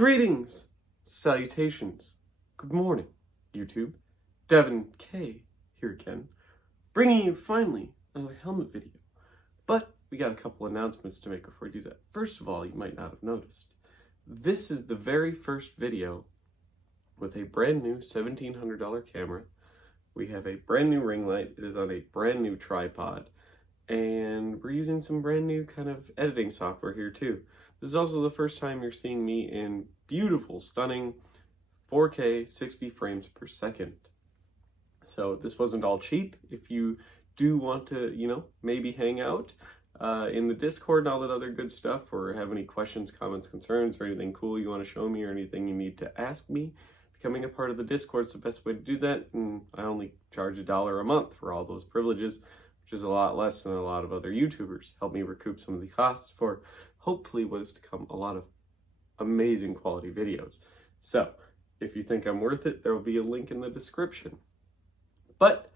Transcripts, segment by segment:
Greetings, salutations, good morning, YouTube. Devin K here again, bringing you finally another helmet video. But we got a couple announcements to make before we do that. First of all, you might not have noticed, this is the very first video with a brand new $1,700 camera. We have a brand new ring light. It is on a brand new tripod. And we're using some brand new kind of editing software here too. This is also the first time you're seeing me in beautiful, stunning 4K 60 frames per second. So this wasn't all cheap. If you do want to, maybe hang out in the Discord and all that other good stuff, or have any questions, comments, concerns, or anything cool you want to show me, or anything you need to ask me, becoming a part of the Discord is the best way to do that. And I only charge $1 a month for all those privileges, which is a lot less than a lot of other YouTubers. Help me recoup some of the costs for hopefully what is to come, a lot of amazing quality videos. So if you think I'm worth it, there will be a link in the description. But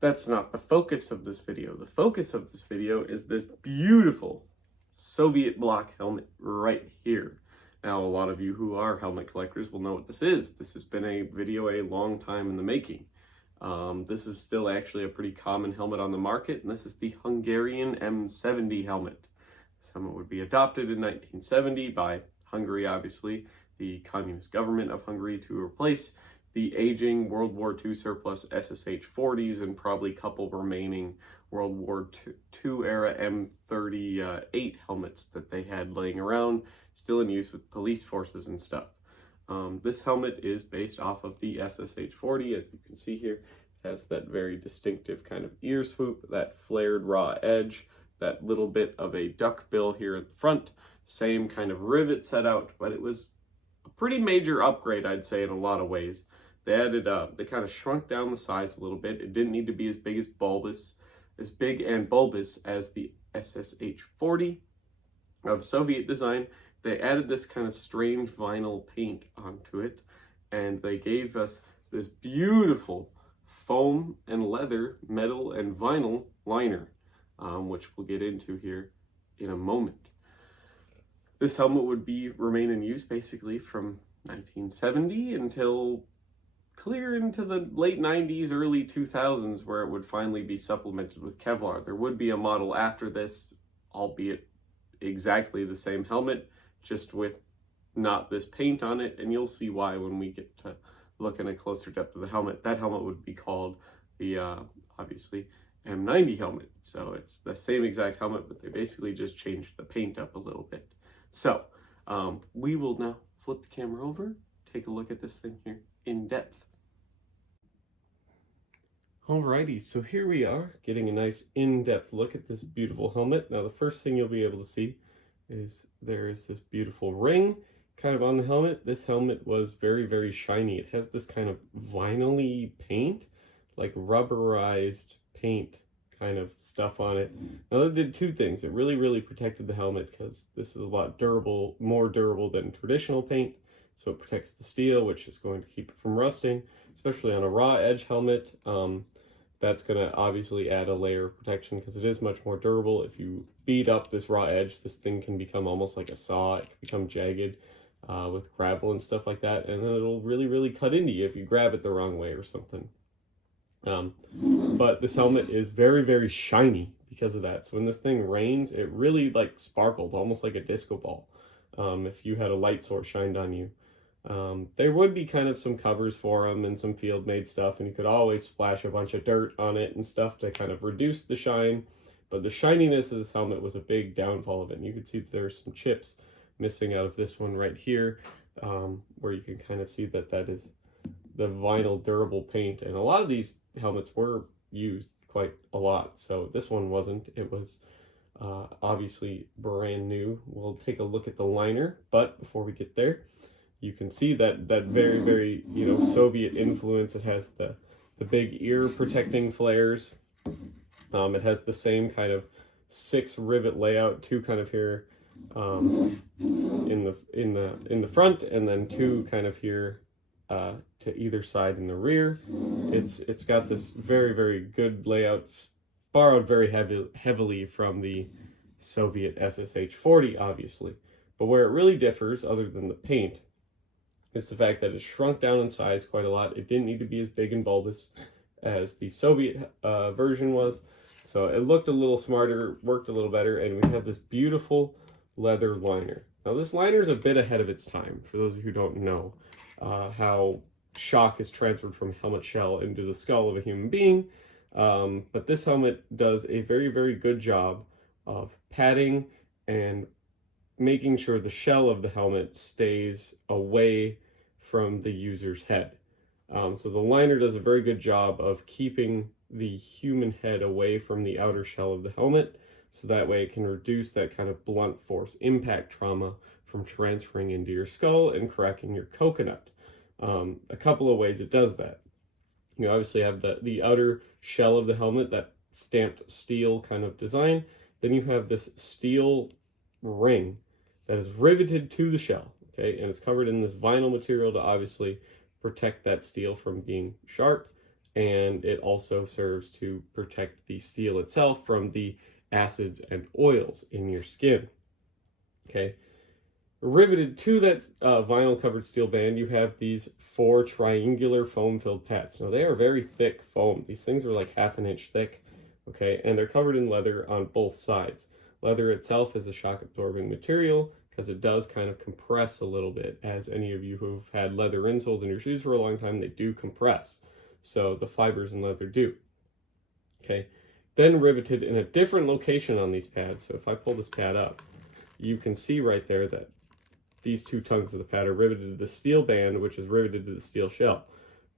that's not the focus of this video. The focus of this video is this beautiful Soviet block helmet right here. Now, a lot of you who are helmet collectors will know what this is. This has been a video a long time in the making. This is still actually a pretty common helmet on the market, and this is the Hungarian M70 helmet. This helmet would be adopted in 1970 by Hungary, obviously, the communist government of Hungary, to replace the aging World War II surplus SSH-40s and probably a couple remaining World War II era M38 helmets that they had laying around, still in use with police forces and stuff. This helmet is based off of the SSH-40, as you can see here. It has that very distinctive kind of ear swoop, that flared raw edge, that little bit of a duck bill here at the front, same kind of rivet set out, but it was a pretty major upgrade, I'd say, in a lot of ways. They added, they kind of shrunk down the size a little bit. It didn't need to be as big and bulbous as the SSH-40 of Soviet design. They added this kind of strange vinyl paint onto it, and they gave us this beautiful foam and leather, metal and vinyl liner, which we'll get into here in a moment. This helmet would remain in use basically from 1970 until clear into the late 90s, early 2000s, where it would finally be supplemented with Kevlar. There would be a model after this, albeit exactly the same helmet, just with not this paint on it, and you'll see why when we get to look in a closer depth of the helmet. That helmet would be called the, obviously, M90 helmet. So it's the same exact helmet, but they basically just changed the paint up a little bit. So we will now flip the camera over, take a look at this thing here in depth. Alrighty, so here we are, getting a nice in-depth look at this beautiful helmet. Now the first thing you'll be able to see is there is this beautiful ring kind of on the helmet. This helmet was very, very shiny. It has this kind of vinyl-y paint, like rubberized paint kind of stuff on it. Now that did two things. It really, really protected the helmet because this is a lot more durable than traditional paint. So it protects the steel, which is going to keep it from rusting, especially on a raw edge helmet. That's going to obviously add a layer of protection because it is much more durable. If you beat up this raw edge, this thing can become almost like a saw. It can become jagged with gravel and stuff like that, and then it'll really, really cut into you if you grab it the wrong way or something. But this helmet is very, very shiny because of that. So when this thing rains, it really like sparkled, almost like a disco ball. If you had a light source shined on you. There would be kind of some covers for them and some field made stuff, and you could always splash a bunch of dirt on it and stuff to kind of reduce the shine. But the shininess of this helmet was a big downfall of it. And you could see that there's some chips missing out of this one right here, where you can kind of see that that is the vinyl durable paint. And a lot of these helmets were used quite a lot. So this one wasn't. It was obviously brand new. We'll take a look at the liner, but before we get there, you can see that very, very, Soviet influence. It has the big ear protecting flares. It has the same kind of 6 rivet layout, 2 kind of here in the front, and then 2 kind of here to either side in the rear. It's got this very, very good layout, borrowed very heavily from the Soviet SSH-40, obviously. But where it really differs, other than the paint, is the fact that it shrunk down in size quite a lot. It didn't need to be as big and bulbous as the Soviet version was. So it looked a little smarter, worked a little better, and we have this beautiful leather liner. Now this liner is a bit ahead of its time, for those of you who don't know how shock is transferred from helmet shell into the skull of a human being. But this helmet does a very, very good job of padding and making sure the shell of the helmet stays away from the user's head. So the liner does a very good job of keeping the human head away from the outer shell of the helmet, so that way it can reduce that kind of blunt force impact trauma from transferring into your skull and cracking your coconut. A couple of ways it does that. You obviously have the outer shell of the helmet, that stamped steel kind of design. Then you have this steel ring that is riveted to the shell, okay, and it's covered in this vinyl material to obviously protect that steel from being sharp, and it also serves to protect the steel itself from the acids and oils in your skin. Okay, riveted to that vinyl covered steel band, you have these 4 triangular foam filled pads. Now they are very thick foam. These things are like half an inch thick, okay, and they're covered in leather on both sides. Leather itself is a shock absorbing material because it does kind of compress a little bit. As any of you who've had leather insoles in your shoes for a long time, they do compress. So the fibers in leather do. Okay, then riveted in a different location on these pads. So if I pull this pad up, you can see right there that these 2 tongues of the pad are riveted to the steel band, which is riveted to the steel shell.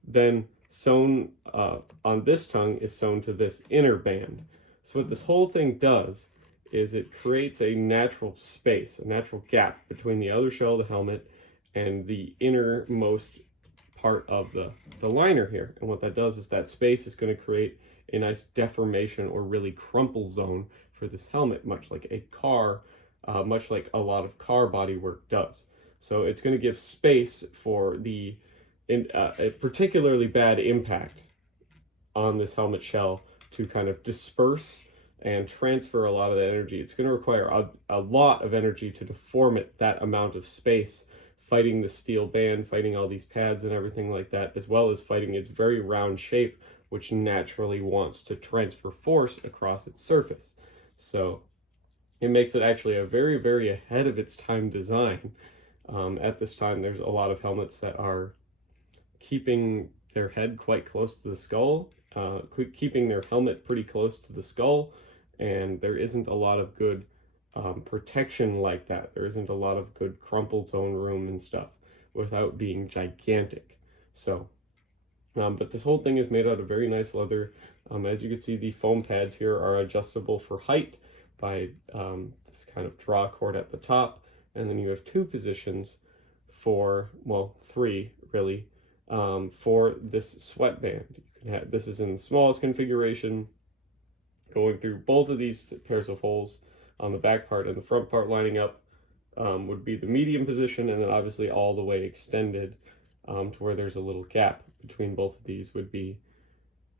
Then sewn on this tongue is sewn to this inner band. So what this whole thing does is it creates a natural space, a natural gap between the outer shell of the helmet and the innermost part of the liner here. And what that does is that space is going to create a nice deformation or really crumple zone for this helmet, much like a car, much like a lot of car bodywork does. So it's going to give space for a particularly bad impact on this helmet shell to kind of disperse and transfer a lot of that energy. It's going to require a lot of energy to deform it that amount of space, fighting the steel band, fighting all these pads and everything like that, as well as fighting its very round shape, which naturally wants to transfer force across its surface. So it makes it actually a very, very ahead of its time design. At this time, there's a lot of helmets that are keeping their head quite close to the skull, keeping their helmet pretty close to the skull, and there isn't a lot of good protection like that. There isn't a lot of good crumple zone room and stuff without being gigantic. So, but this whole thing is made out of very nice leather. As you can see, the foam pads here are adjustable for height by this kind of draw cord at the top, and then you have 2 positions for, well, 3 really, for this sweatband. You can have, this is in the smallest configuration, going through both of these pairs of holes on the back part and the front part lining up would be the medium position, and then obviously all the way extended to where there's a little gap between both of these would be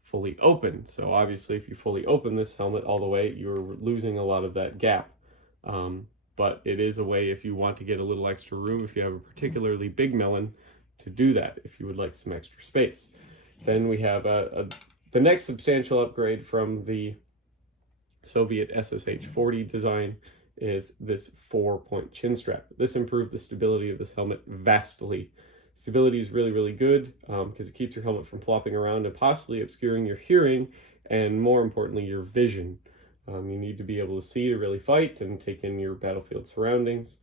fully open. So obviously if you fully open this helmet all the way, you're losing a lot of that gap. But it is a way, if you want to get a little extra room, if you have a particularly big melon, to do that if you would like some extra space. Then we have the next substantial upgrade from the Soviet SSH-40 design is this 4-point chin strap. This improved the stability of this helmet vastly. Stability is really, really good because it keeps your helmet from flopping around and possibly obscuring your hearing and, more importantly, your vision. You need to be able to see to really fight and take in your battlefield surroundings.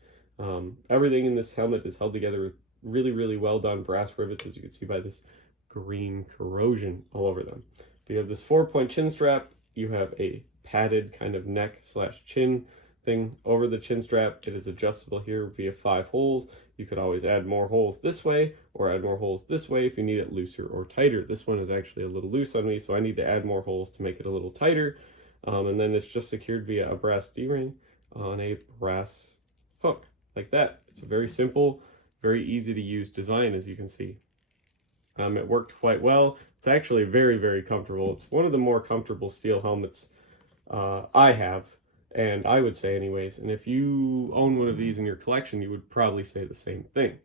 Everything in this helmet is held together with really, really well done brass rivets, as you can see by this green corrosion all over them. But you have this 4-point chin strap. You have a padded kind of neck/chin thing over the chin strap. It is adjustable here via 5 holes. You could always add more holes this way or add more holes this way if you need it looser or tighter. This one is actually a little loose on me, so I need to add more holes to make it a little tighter. And then it's just secured via a brass D-ring on a brass hook like that. It's a very simple, very easy to use design, as you can see. It worked quite well. It's actually very, very comfortable. It's one of the more comfortable steel helmets I have, and I would say anyways. And if you own one of these in your collection, you would probably say the same thing.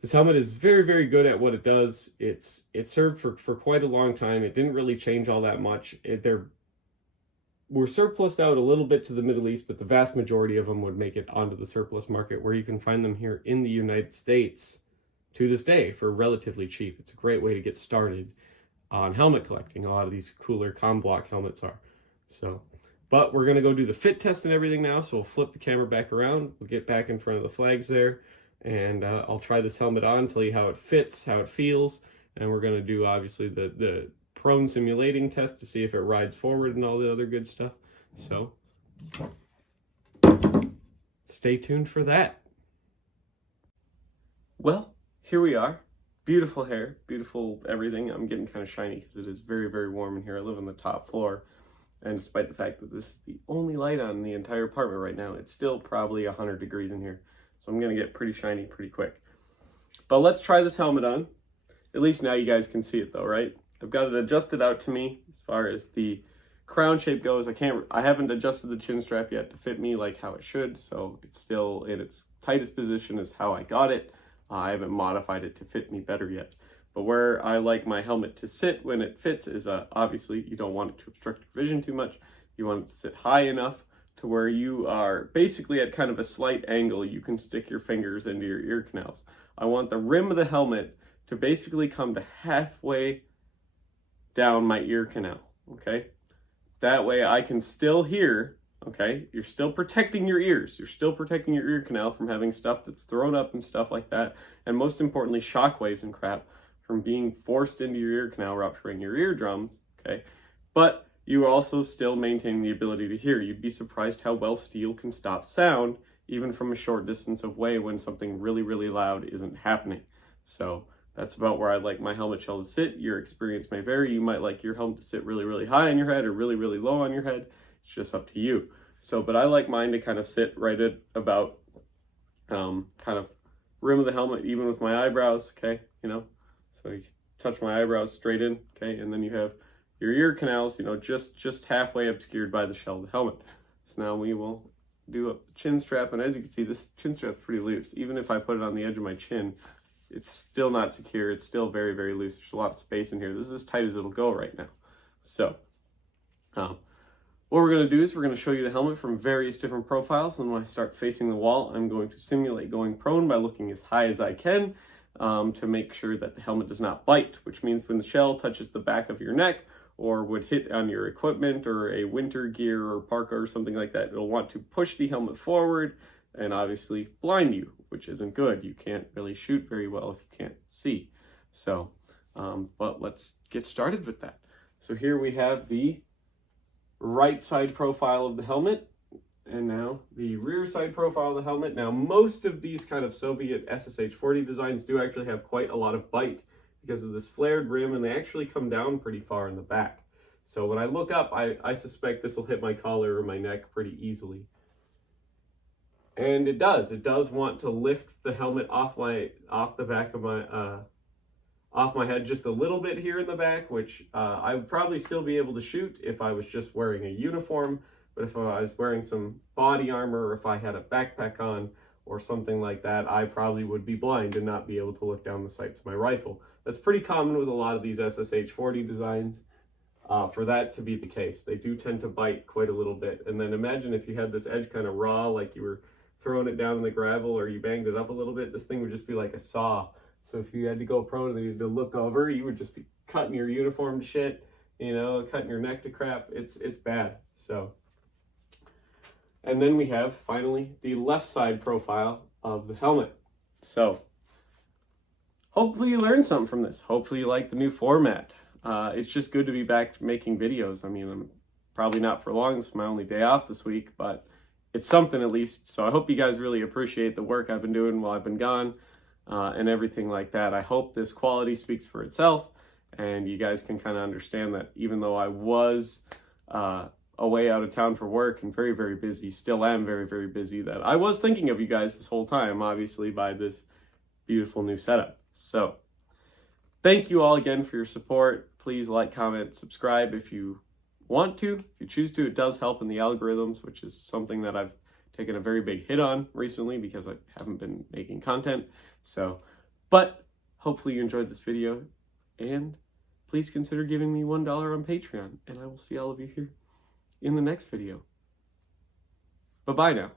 This helmet is very, very good at what it does. It served for quite a long time. It didn't really change all that much. We're surplused out a little bit to the Middle East, but the vast majority of them would make it onto the surplus market, where you can find them here in the United States to this day for relatively cheap. It's a great way to get started on helmet collecting. A lot of these cooler com block helmets are. So, but we're gonna go do the fit test and everything now. So we'll flip the camera back around. We'll get back in front of the flags there, and I'll try this helmet on, tell you how it fits, how it feels, and we're gonna do obviously the prone simulating test to see if it rides forward and all the other good stuff. So stay tuned for that. Well, here we are. Beautiful hair, beautiful everything. I'm getting kind of shiny because it is very, very warm in here. I live on the top floor, and despite the fact that this is the only light on in the entire apartment right now, it's still probably 100 degrees in here. So I'm gonna get pretty shiny pretty quick. But let's try this helmet on. At least now you guys can see it though, right? I've got it adjusted out to me as far as the crown shape goes. I haven't adjusted the chin strap yet to fit me like how it should, so it's still in its tightest position is how I got it. I haven't modified it to fit me better yet. But where I like my helmet to sit when it fits is obviously you don't want it to obstruct your vision too much. You want it to sit high enough to where you are basically at kind of a slight angle. You can stick your fingers into your ear canals. I want the rim of the helmet to basically come to halfway down my ear canal, okay? That way I can still hear, okay? You're still protecting your ears. You're still protecting your ear canal from having stuff that's thrown up and stuff like that. And most importantly, shock waves and crap from being forced into your ear canal, rupturing your eardrums, okay? But you are also still maintaining the ability to hear. You'd be surprised how well steel can stop sound, even from a short distance away when something really, really loud isn't happening. So that's about where I like my helmet shell to sit. Your experience may vary. You might like your helmet to sit really, really high on your head or really, really low on your head. It's just up to you. So, but I like mine to kind of sit right at about kind of rim of the helmet, even with my eyebrows, okay? You know, so you touch my eyebrows straight in, okay? And then you have your ear canals, you know, just halfway obscured by the shell of the helmet. So now we will do a chin strap, and as you can see, this chin strap is pretty loose. Even if I put it on the edge of my chin, it's still not secure. It's still very, very loose. There's a lot of space in here. This is as tight as it'll go right now. So, what we're going to do is we're going to show you the helmet from various different profiles. And when I start facing the wall, I'm going to simulate going prone by looking as high as I can to make sure that the helmet does not bite, which means when the shell touches the back of your neck or would hit on your equipment or a winter gear or parka or something like that, it'll want to push the helmet forward and obviously blind you, which isn't good. You can't really shoot very well if you can't see. So, but let's get started with that. So here we have the right side profile of the helmet, and now the rear side profile of the helmet. Now, most of these kind of Soviet SSH-40 designs do actually have quite a lot of bite because of this flared rim, and they actually come down pretty far in the back. So when I look up, I suspect this will hit my collar or my neck pretty easily. And it does want to lift the helmet off the back of my off my head just a little bit here in the back, which I would probably still be able to shoot if I was just wearing a uniform. But if I was wearing some body armor, or if I had a backpack on or something like that, I probably would be blind and not be able to look down the sights of my rifle. That's pretty common with a lot of these SSH-40 designs. For that to be the case, they do tend to bite quite a little bit. And then imagine if you had this edge kind of raw, like you were throwing it down in the gravel or you banged it up a little bit, this thing would just be like a saw. So if you had to go prone and you had to look over, you would just be cutting your uniform to shit, you know, cutting your neck to crap. It's bad. So, and then we have finally the left side profile of the helmet. So hopefully you learned something from this. Hopefully you like the new format. It's just good to be back making videos. I mean, I'm probably not for long. This is my only day off this week, but it's something at least. So I hope you guys really appreciate the work I've been doing while I've been gone and everything like that. I hope this quality speaks for itself and you guys can kind of understand that even though I was away out of town for work and very, very busy, still am very, very busy, that I was thinking of you guys this whole time, obviously, by this beautiful new setup. So thank you all again for your support. Please like, comment, subscribe if you want to. If you choose to, it does help in the algorithms, which is something that I've taken a very big hit on recently because I haven't been making content. So But hopefully you enjoyed this video, and please consider giving me $1 on Patreon, and I will see all of you here in the next video. Bye-bye now.